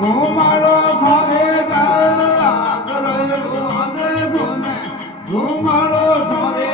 ઘુમાડો ઘરે ઘુમે ઘુમાડો ઘરે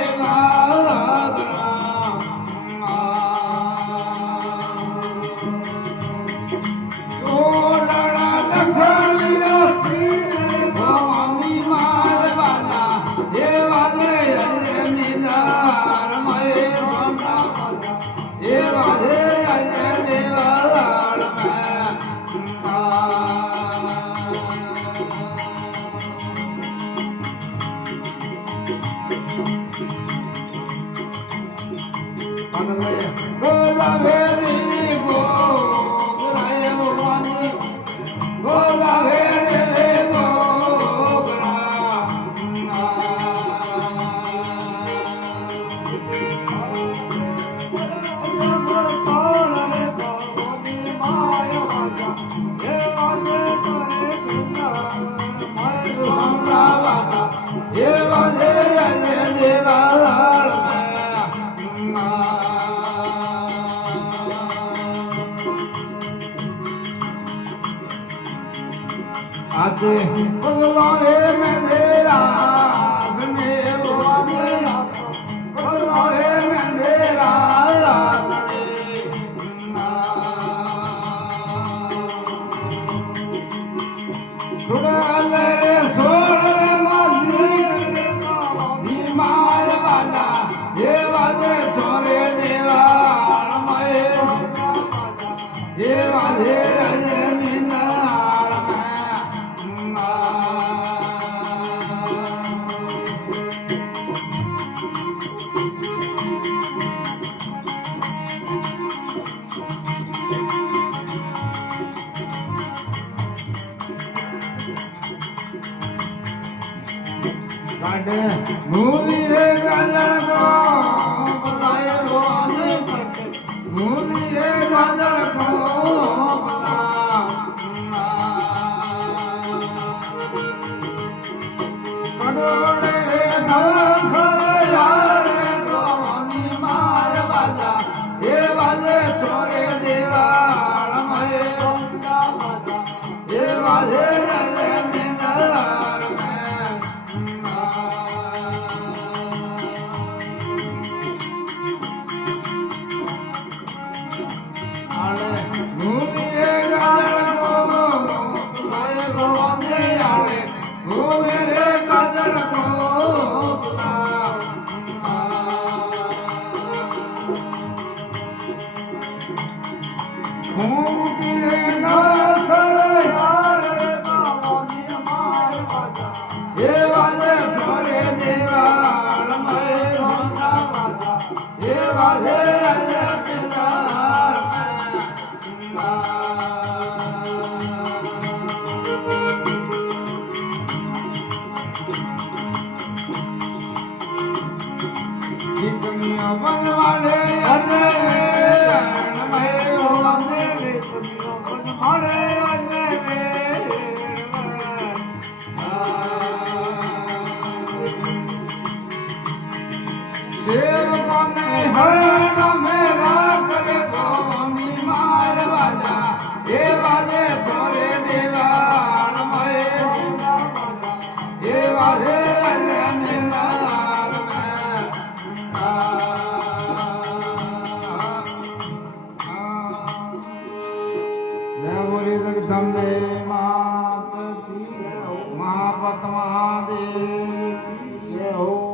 आते भगवाने में तेरा सुने भगवाने में तेरा सुने सोड़ मासी हिमाल बाजा ये बाजे छोरे देवा ये बाजे मूली रे गाजर को बताए रोने मूली रे गाजर को कटोरे रे नवसर यार को नी माय बाजा ये बाजे छोरे देवा मये ये बाजे महापत महादेव जय हो।